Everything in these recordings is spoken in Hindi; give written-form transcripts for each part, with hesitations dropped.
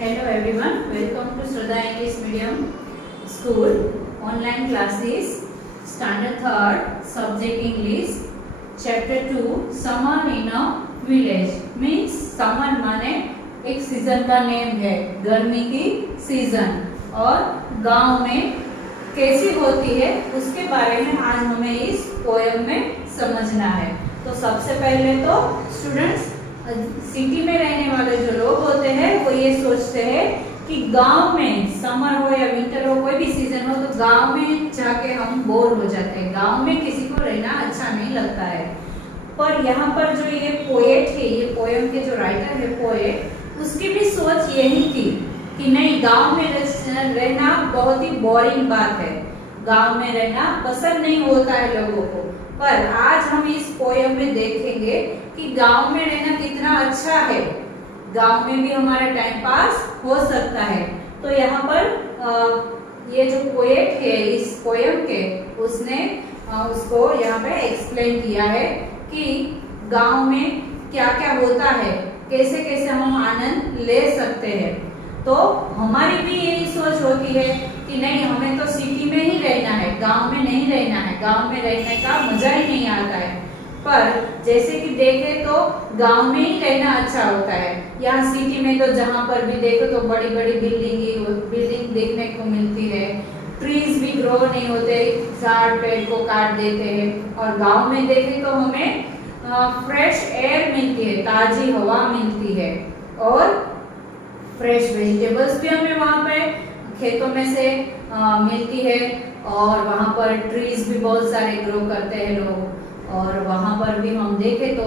Hello everyone, welcome to Shraddha English Medium School online classes, Standard 3rd, Subject English, Chapter 2, Summer in a Village. Means summer माने एक सीजन का नेम है, गर्मी की सीजन, और गांव में कैसी होती है उसके बारे में आज हमें इस पोयम में समझना है। तो सबसे पहले तो स्टूडेंट्स, सिटी में रहने वाले जो लोग होते हैं वो ये सोचते हैं कि गांव में समर हो या विंटर हो, कोई भी सीजन हो, तो गांव में जाके हम बोर हो जाते हैं, गांव में किसी को रहना अच्छा नहीं लगता है। पर यहाँ पर जो ये पोएट है, ये पोयम के जो राइटर है पोएट, उसकी भी सोच यही थी कि नहीं, गांव में रहना बहुत ही बोरिंग बात है, गांव में रहना पसंद नहीं होता है लोगों को। पर आज हम इस पोयम में देखेंगे कि गांव में रहना कितना अच्छा है, गांव में भी हमारा टाइम पास हो सकता है। तो यहाँ पर ये जो पोएट है इस पोयम के, उसने उसको यहाँ पे एक्सप्लेन किया है कि गांव में क्या क्या होता है, कैसे कैसे हम आनंद ले सकते हैं। तो हमारी भी यही सोच होती है कि नहीं, हमें तो सिटी में ही रहना है, गांव में नहीं रहना है, गांव में रहने का मजा ही नहीं आता है। पर जैसे कि देखें तो गांव में ही रहना अच्छा होता है। यहाँ सिटी में तो जहाँ पर भी देखो तो बड़ी बड़ी बिल्डिंग देखने को मिलती है, ट्रीज भी ग्रो नहीं होते, झाड़ पेड़ को काट देते हैं। और गांव में देखें तो हमें फ्रेश एयर मिलती है, ताजी हवा मिलती है, और फ्रेश वेजिटेबल्स भी हमें वहाँ पे खेतों में से मिलती है, और वहाँ पर ट्रीज भी बहुत सारे ग्रो करते हैं लोग, और वहाँ पर भी हम देखें तो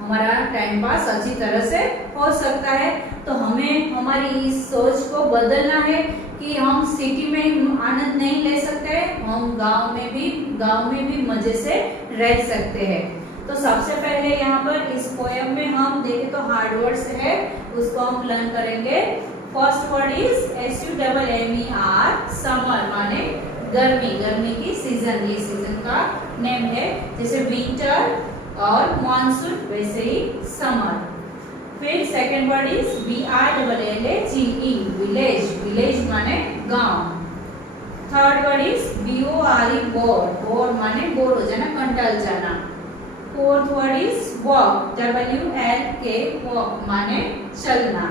हमारा टाइम पास अच्छी तरह से हो सकता है। तो हमें हमारी इस सोच को बदलना है कि हम सिटी में आनंद नहीं ले सकते, हम गांव में भी मजे से रह सकते हैं। तो सबसे पहले यहाँ पर इस पोयम में हम देखें तो हार्ड वर्ड्स है, उसको हम लर्न करेंगे। First word is SUMMER, summer माने गर्मी, गर्मी की सीजन, ये सीजन का नेम है। जैसे विंटर और मॉनसून वैसे ही समर। फिर second word is VILLAGE, village, village माने गांव। Third word is BORE, bore, bore माने बोर हो जाना, कंटाल जाना। Fourth word is walk, WLK, walk माने चलना।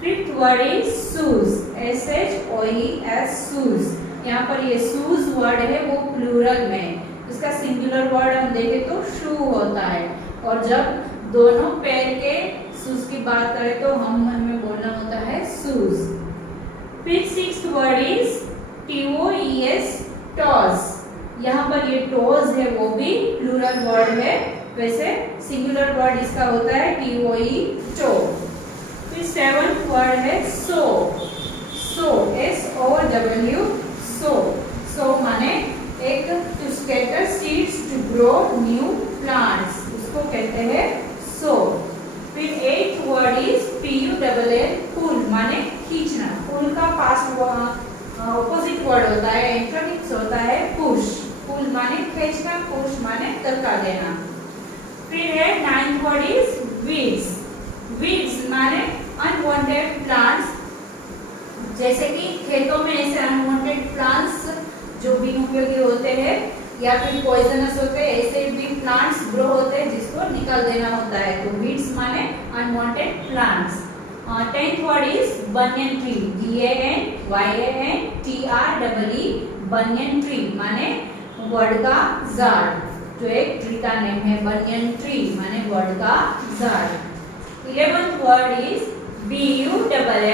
Fifth word is shoes, SHOES, shoes. यहाँ पर ये शूज वर्ड है वो प्लूरल में, इसका सिंगुलर वर्ड हम देखें तो शू होता है, और जब दोनों पैर के शूज की बात करें तो हमें बोलना होता है शूज। फिर sixth word is TOES, toss. यहाँ पर ये टोज है वो भी प्लूरल वर्ड है, वैसे सिंगुलर वर्ड इसका होता है TOE, टो। फिर सेवंथ वर्ड है sow, sow SOW, sow, sow माने एक to scatter seeds to grow new plants, उसको कहते हैं सो। फिर एथ वर्ड इज PULL, पुल माने खींचना, पुल का पास्ट ऑपोजिट वर्ड होता है, एंटोनिम्स होता है पुश, पुल माने खींचना, पुश माने धक्का देना। फिर है ninth word is weeds, weeds माने अनवांटेड प्लांट्स, जैसे कि खेतों में ऐसे अनवांटेड प्लांट्स जो बिनउपयोगी होते हैं या फिर पॉइजनस होते हैं, ऐसे भी प्लांट्स ग्रो होते हैं जिसको निकाल देना होता है, तो वीड्स माने unwanted plants. Tenth word is banyan tree, BANYANTREE, banyan tree माने वर्ड का झाड़, जो एक ट्री का नेम है, बनियन ट्री माने वर्ड का झाड़। 11th word is BUFFALOES,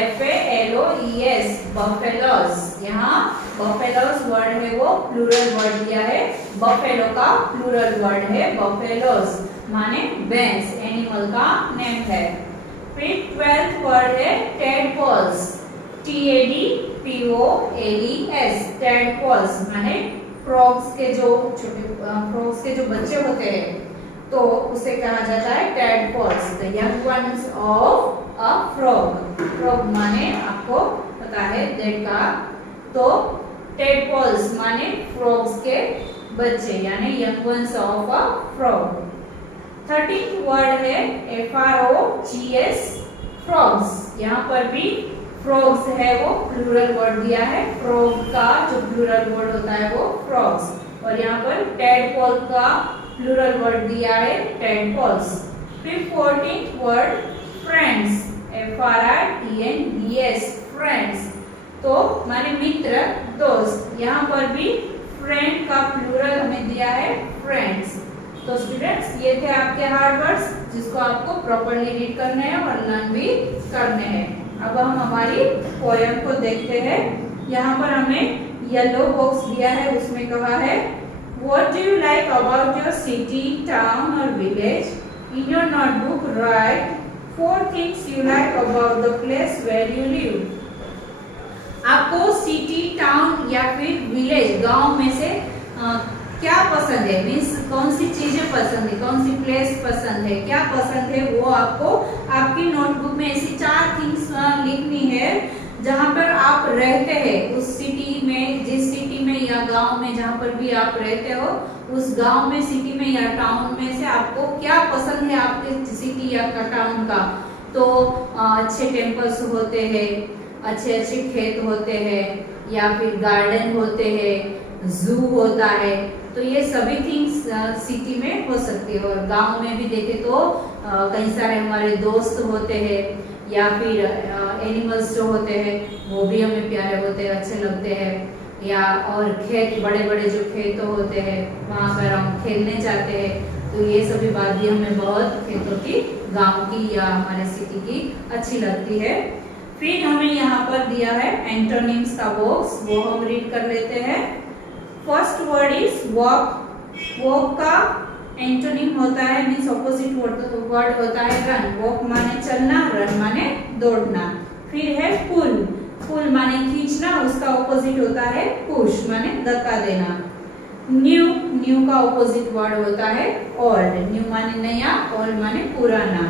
buffaloes. यहाँ बफेलोस वर्ड है वो प्लूरल वर्ड दिया है, बफेलो का प्लूरल वर्ड है बफेलोस माने भैंस, एनिमल का नेम है। फिर 12th वर्ड है टेडपोल्स, TADPOLES, टेडपोल्स माने फ्रॉग्स के जो फ्रॉग्स के जो बच्चे होते हैं तो उसे कहा जाता है tadpoles, the young ones of a frog. Frog माने आपको पता है देखा, तो टेडपोल्स माने फ्रॉग्स के बच्चे यानी young ones of a frog. 13th word है FROGS, फ्रॉग्स, यहाँ पर भी फ्रॉग्स है वो प्लूरल वर्ड दिया है, फ्रॉग का जो प्लूरल वर्ड होता है वो फ्रॉग्स, और यहाँ पर टैडपोल का प्लूरल वर्ड दिया है टैडपोल्स। फिर 14th word friends, FRIENDS, friends, तो माने मित्र, दोस्त, यहाँ पर भी फ्रेंड का प्लूरल हमें दिया है फ्रेंड्स। तो स्टूडेंट्स ये थे आपके हार्ड वर्ड्स जिसको आपको प्रॉपर्ली रीड करने हैं और लर्न भी करने हैं। अब हम हमारी पोयम को देखते हैं। यहाँ पर हमें येलो बॉक्स दिया है, उसमें कहा है What do you like about your city, town or village? In your notebook write 4 things you like about the place where you live. आपको सिटी, टाउन या फिर विलेज, गांव में से क्या पसंद है, मीन्स कौन सी चीजें पसंद है, कौन सी प्लेस पसंद है, क्या पसंद है, वो आपको आपकी नोटबुक में ऐसी 4 थिंग्स लिखनी है जहाँ पर आप रहते हैं, उस सिटी में, जिस सिटी में या गांव में जहाँ पर भी आप रहते हो, उस गांव में, सिटी में या टाउन में से आपको क्या पसंद है आपके सिटी या टाउन का। तो अच्छे टेम्पल्स होते हैं, अच्छे अच्छे खेत होते हैं, या फिर गार्डन होते हैं, जू होता है, तो ये सभी थिंग्स सिटी में हो सकती है। और गांव में भी देखे तो कई सारे हमारे दोस्त होते हैं, या फिर एनिमल्स जो होते हैं वो भी हमें प्यारे होते हैं, अच्छे लगते हैं, या और खेत, बड़े बड़े जो खेत होते हैं वहाँ पर हम खेलने जाते हैं, तो ये सभी बात भी हमें बहुत खेतों की, गांव की या हमारे सिटी की अच्छी लगती है। फिर हमें यहाँ पर दिया है एंटोनिम्स का बॉक्स, वो हम रीड कर लेते हैं। First word is walk, walk का एंटोनिम होता है, मीन्स ऑपोजिट वर्ड होता है रन, वॉक माने चलना, रन माने दौड़ना। फिर है पुल, पुल माने खींचना, उसका ऑपोजिट होता है पुश माने धक्का देना। न्यू, न्यू का ऑपोजिट वर्ड होता है ओल्ड, न्यू माने नया, ओल्ड माने पुराना।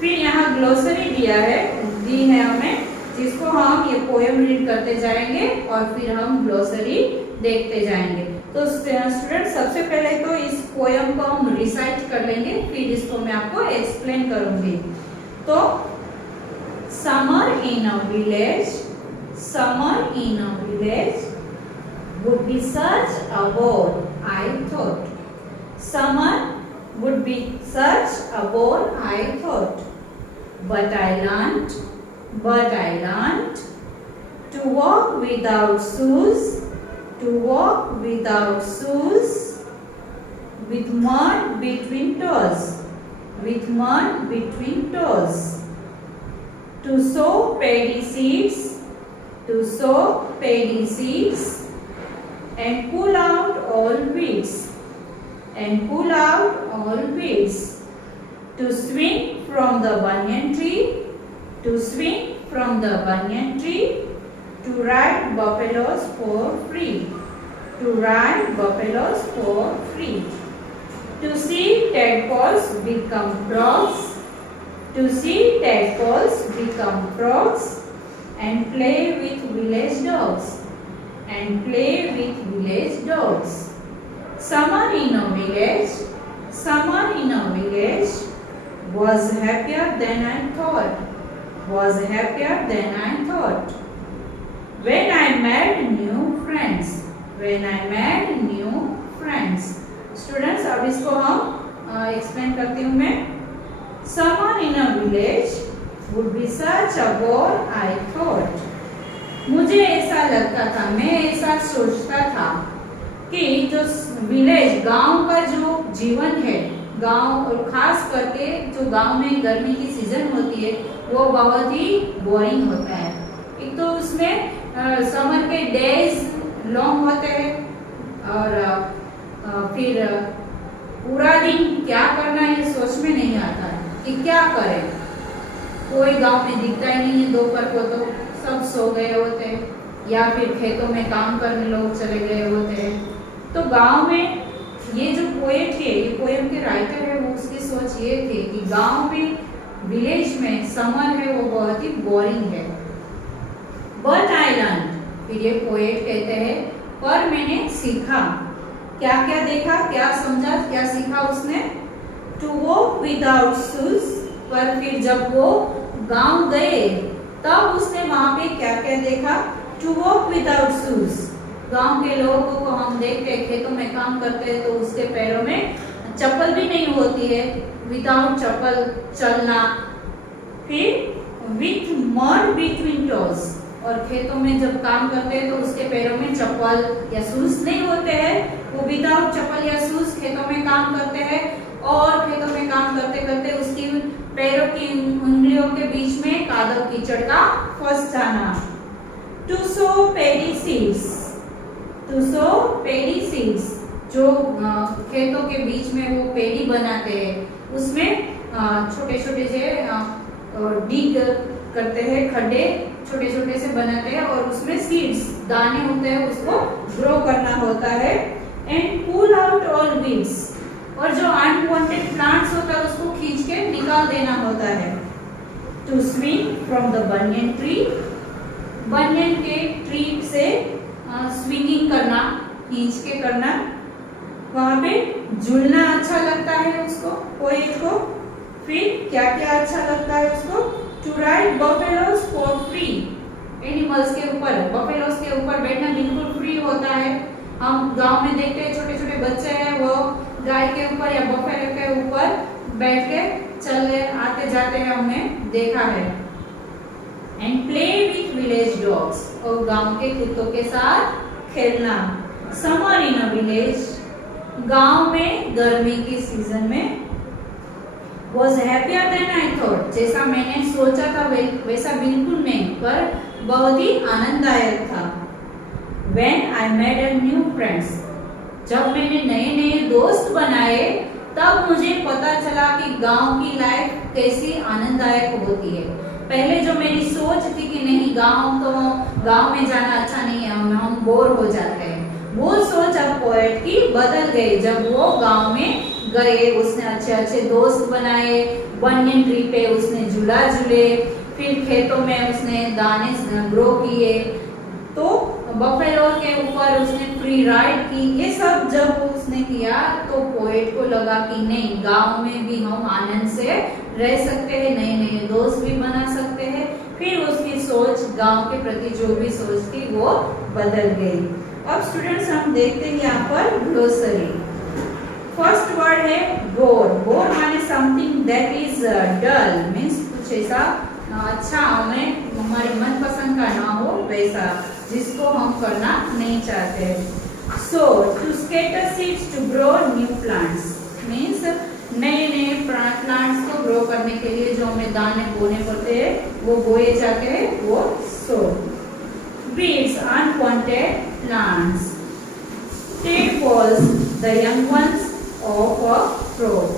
फिर यहाँ ग्लोसरी दिया है, दी है हमें, जिसको हम ये पोएम रीड करते जाएंगे और फिर हम ग्लोसरी देखते जाएंगे। तो स्टूडेंट सबसे पहले तो इस पोएम को हम रिसाइट कर लेंगे, फिर इसको मैं आपको एक्सप्लेन करूंगी। तो summer in a village, summer in a village would be such a bore, I thought. Summer would be such a bore, I thought. But I learnt to walk without shoes, to walk without shoes, with mud between toes, with mud between toes, to sow paddy seeds, to sow paddy seeds, and pull out all weeds, and pull out all weeds, to swing from the banyan tree, to swing from the banyan tree, to ride buffaloes for free, to ride buffaloes for free, to see tadpoles become frogs, to see tadpoles become frogs, and play with village dogs, and play with village dogs. Summer in a village, summer in a village was happier than I thought, was happier than I thought. When I made new friends, when I made new friends. Students, अब इसको हम एक्सप्लेन करती हूँ मैं। Summer in a village would be such a bore, I thought. मुझे ऐसा लगता था, मैं ऐसा सोचता था कि जो विलेज, गांव का जो जीवन है, गांव और खास करके जो गांव में गर्मी की सीजन होती है वो बहुत ही बोरिंग होता है। एक तो उसमें समर के डेज लॉन्ग होते हैं, और फिर पूरा दिन क्या करना है सोच में नहीं आता कि क्या करें, कोई गांव में दिखता ही नहीं है दोपहर को, तो सब सो गए होते हैं या फिर खेतों में काम करने लोग चले गए होते हैं। तो गांव में ये जो पोएट है, ये पोएम के राइटर है, वो उसकी सोच ये थी कि गांव में, विलेज में समर है वो बहुत ही बोरिंग है। बट आई लर्न, फिर ये पोएट कहते हैं पर मैंने सीखा, क्या क्या देखा, क्या समझा, क्या सीखा उसने। टू वॉक विदाउट शूज, पर फिर जब वो गांव गए तब उसने वहां पे क्या क्या देखा? To walk without shoes. गांव के लोगों को हम देखते हैं खेतों में काम करते हैं तो उसके पैरों में चप्पल भी नहीं होती है, विदाउट चप्पल चलना। फिर विथ मड बिटवीन टोज, और खेतों में जब काम करते हैं तो उसके पैरों में चप्पल या शूज नहीं होते हैं, वो विदाउट चप्पल या शूज खेतों में काम करते हैं। और खेतों में काम करते करते उसकी पैरों की उंगलियों के बीच में कादव कीचड़ का फंस जाना। To sow paddy seeds, to sow paddy seeds, जो खेतों के बीच में वो पेड़ी बनाते हैं, उसमें छोटे छोटे से डिग करते हैं, खड्डे छोटे छोटे से बनाते हैं और उसमें सीड्स दाने होते हैं, उसको ग्रो करना होता है। And pull out all weeds, और जो अनवांटेड प्लांट्स होता है उसको खींच के निकाल देना होता है। To swing from the banyan tree, banyan के ट्री से स्विंगिंग करना, खींच के करना। वहां पे झूलना अच्छा लगता है उसको, पोएट को। फिर क्या क्या अच्छा लगता है उसको? To ride buffaloes for free, animals के ऊपर, बफेलोज के ऊपर बैठना बिल्कुल फ्री होता है। हम गांव में देखते हैं छोटे छोटे बच्चे हैं वो गाय के ऊपर या बफेलो के ऊपर बैठ के चलने आते जाते हैं, हमने देखा है। And play with village dogs, और गांव के कुत्तों के साथ खेलना। समर इन अ विलेज, गांव में गर्मी के सीजन में। Was happier than I thought, जैसा मैंने सोचा था वैसा बिल्कुल नहीं, पर बहुत ही आनंददायक था। When I made a new friends, जब मैंने नए नए दोस्त बनाए तब मुझे पता चला कि गांव की लाइफ कैसी आनंददायक होती है। पहले जो मेरी सोच थी कि नहीं गांव में जाना अच्छा नहीं है, हम बोर हो जाते हैं, वो सोच अब पोएट की बदल गई जब वो गांव में गए। उसने अच्छे अच्छे दोस्त बनाए, बनियन ट्री पे उसने झूला झूले, फिर खेतों में उसने दाने ग्रो किए, तो बफेलो के ऊपर उसने फ्री राइड की। ये सब जब उसने किया तो पोएट को लगा कि नहीं, गांव में भी हम आनंद से रह सकते हैं, नए नए दोस्त भी बना सकते हैं। फिर उसकी सोच गांव के प्रति जो भी सोच थी वो बदल गई। अब स्टूडेंट्स हम देखते हैं यहाँ पर ग्लोसरी। फर्स्ट वर्ड है बोर। बोर माने something that is dull, means कुछ ऐसा अच्छा हमें हमारे मनपसंद का ना हो वैसा, जिसको हम करना नहीं चाहते। So to scatter seeds to grow new plants, means नए नए प्लांट्स को ग्रो करने के लिए जो हमें दाने बोने पड़ते हैं वो बोए जाते हैं, वो सो। Weeds, unwanted plants. Tadpoles, the young ones of a frog.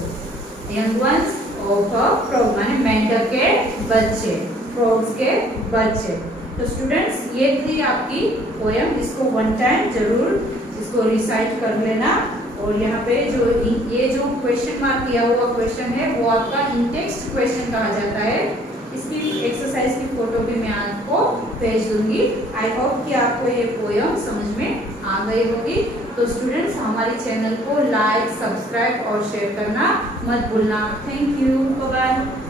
Young ones of a frog माने मेंढक के बच्चे, frogs के बच्चे। तो स्टूडेंट्स ये थी आपकी पोयम, इसको वन टाइम जरूर इसको रिसाइट कर लेना। और यहाँ पे जो ये जो क्वेश्चन मार्क किया हुआ क्वेश्चन है वो आपका इंटेक्स्ट क्वेश्चन कहा जाता है। इसकी एक्सरसाइज की फोटो भी मैं आपको भेज दूंगी। आई होप कि आपको ये पोयम समझ में आ गई होगी। तो स्टूडेंट्स हमारे चैनल को लाइक, सब्सक्राइब और शेयर करना मत भूलना। Thank you, bye bye.